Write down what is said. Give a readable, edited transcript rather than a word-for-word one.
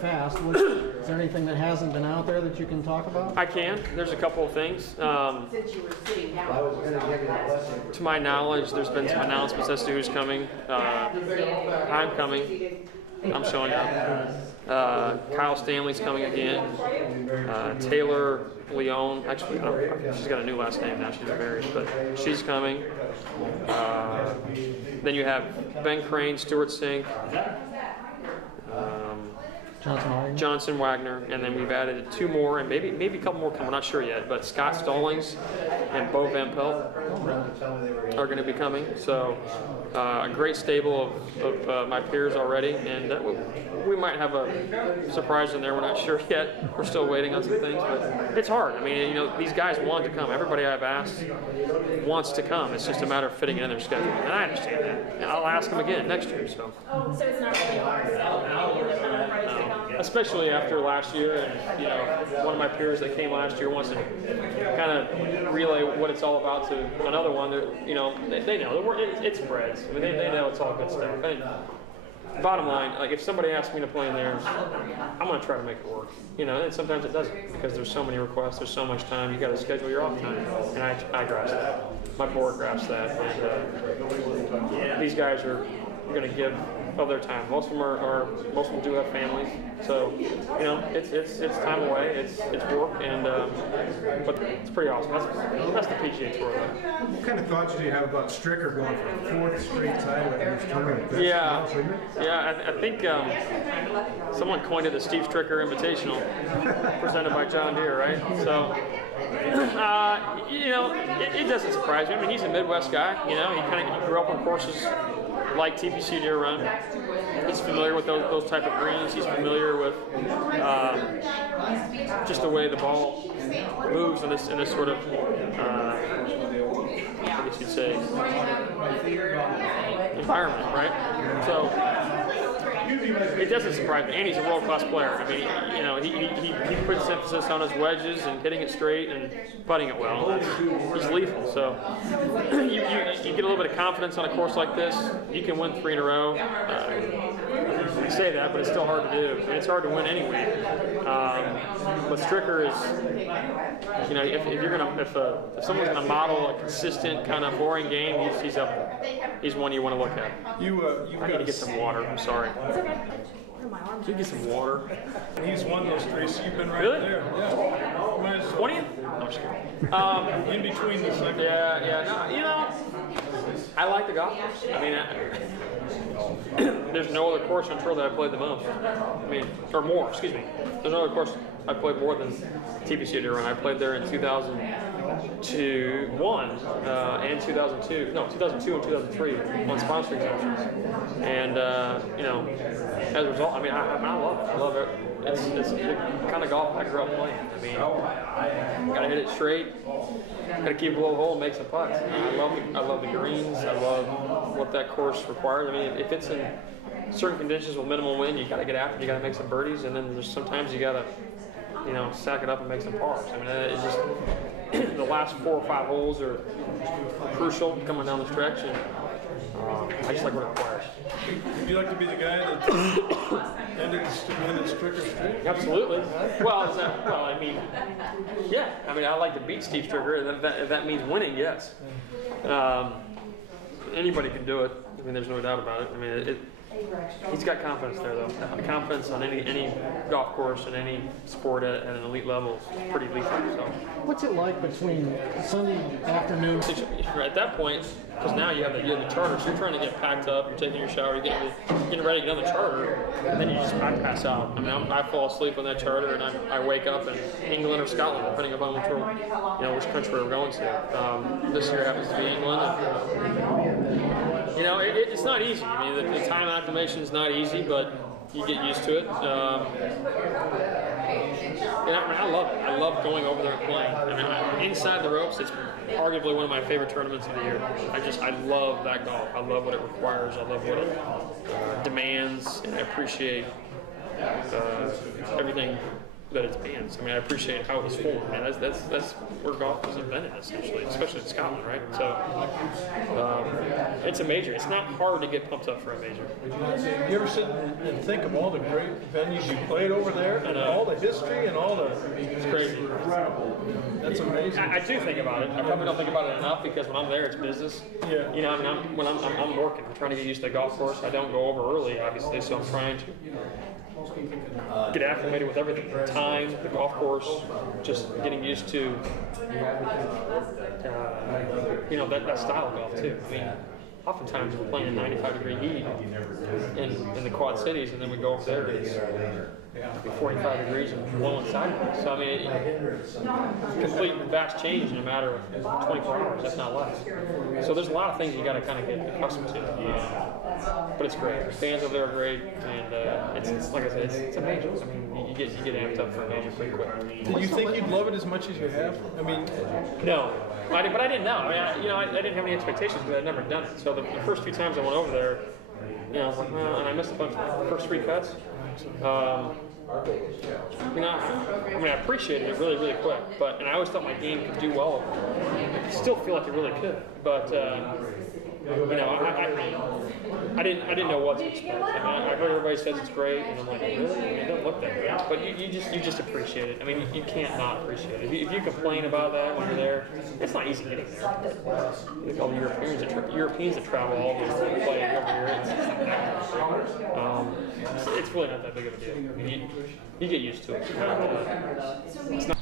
fast. Is there anything that hasn't been out there that you can talk about? I can. There's a couple of things. Since you were sitting down. To my knowledge, there's been some announcements as to who's coming. I'm coming. I'm showing up. Kyle Stanley's coming again. Taylor Leone, actually, she's got a new last name now. She's married, but she's coming. Then you have Ben Crane, Stuart Sink, Johnson Wagner, and then we've added 2 more, and maybe a couple more come. We're not sure yet, but Scott Stallings and Bo Van Pelt are going to be coming. So a great stable of my peers already, and we might have a surprise in there. We're not sure yet. We're still waiting on some things, but it's hard. I mean, these guys want to come. Everybody I've asked wants to come. It's just a matter of fitting it in their schedule, and I understand that. And I'll ask them again next year. So it's not really hard. especially after last year, and one of my peers that came last year wants to kind of relay what it's all about to another one. They know it's spreads. I mean, they know it's all good stuff. And bottom line, like if somebody asks me to play in theirs, I'm going to try to make it work. And sometimes it doesn't because there's so many requests, there's so much time. You got to schedule your off time, and I grasp that. My board grasps that, and these guys are going to give of their time. Most of them do have families, so it's time away. It's work, and but it's pretty awesome. That's the PGA Tour, though. What kind of thoughts do you have about Stricker going for the 4th straight title at this tournament? I think someone coined it the Steve Stricker Invitational, presented by John Deere, right? So. It doesn't surprise me. I mean, he's a Midwest guy. He grew up on courses like TPC Deer Run. He's familiar with those type of greens. He's familiar with just the way the ball moves in this sort of, I guess you'd say, environment, right? So. It doesn't surprise me, and he's a world-class player. I mean, he puts emphasis on his wedges and hitting it straight and putting it well. He's lethal, so you get a little bit of confidence on a course like this. You can win 3 in a row. You say that, but it's still hard to do, and it's hard to win anyway. But Stricker is, if someone's gonna model a consistent kind of boring game, he's up there. He's one you want to look at. I need to get some water. I'm sorry. Can you get some water? He's won those 3, so you've been right there. Yeah. 20th? No, I'm just kidding. In between the second. No, I like the golf course. I mean, there's no other course on tour that I played the most. Or more, excuse me. There's no other course I played more than TPC Deer Run. I played there in 2001 and 2002. No, 2002 and 2003 on sponsor exemptions. And, as a result, I love it. I love it. It's the kind of golf I grew up playing. I mean, gotta hit it straight, gotta keep a little hole and make some putts. I love the greens. I love what that course requires. I mean, if it's in certain conditions with minimal wind, you gotta get after it. You gotta make some birdies, and then there's sometimes you gotta, sack it up and make some pars. I mean, it's just the last 4 or 5 holes are crucial coming down the stretch, and I just like what it requires. Would you like to be the guy that ended Stricker Street? Absolutely. Well, I like to beat Steve Stricker. If that means winning, yes. Anybody can do it. I mean, there's no doubt about it. I mean, he's got confidence there, though. Confidence on any golf course and any sport at an elite level is pretty lethal. So, what's it like between Sunday afternoon? At that point, because now you have the charter, so you're trying to get packed up, you're taking your shower, you're getting ready to get on the charter, and then I pass out. I mean, I fall asleep on that charter, and I wake up in England or Scotland, depending upon which country we're going to. This year happens to be England. It's not easy. I mean, the time acclimation is not easy, but you get used to it. And I love it. I love going over there and playing. I mean, inside the ropes, it's arguably one of my favorite tournaments of the year. I love that golf. I love what it requires. I love what it demands, and I appreciate everything that it's banned. So, I mean, I appreciate how it was formed, and that's where golf was invented, essentially, especially in Scotland, right? So, it's a major. It's not hard to get pumped up for a major. You ever sit and think of all the great venues you played over there, and all the history and all the... It's crazy. That's amazing. I do think about it. I probably don't think about it enough because when I'm there, it's business. Yeah. You know, I mean, when I'm working, I'm trying to get used to the golf course. I don't go over early, obviously, so I'm trying to get acclimated with everything: the time, the golf course, just getting used to, you know, that style of golf too. I mean, oftentimes we're playing in 95-degree heat in the Quad Cities, and then we go over there and it's 45 degrees and blowing sideways. So I mean, complete vast change in a matter of 24 hours, if not less. So there's a lot of things you got to kind of get accustomed to. But it's great. The fans over there are great, and it's like I said, it's a major. I mean, you get amped up for a major pretty quick. Did you think you'd love it as much as you have? I mean, No, but I didn't know. I mean, I didn't have any expectations because I'd never done it. So the first few times I went over there, you know, I was like, well, and I missed a bunch of the first 3 cuts. You know, I mean, I appreciated it really, really quick, and I always thought my game could do well. I still feel like it really could, but you know, I didn't know what to expect. I mean, I heard everybody says it's great, and I'm like, really? I mean, it doesn't look that great. But you just appreciate it. I mean, you can't not appreciate it. If you complain about that when you're there, it's not easy getting there. Like all the Europeans that travel all over and play over here, it's really not that big of a deal. I mean, you get used to it. It's not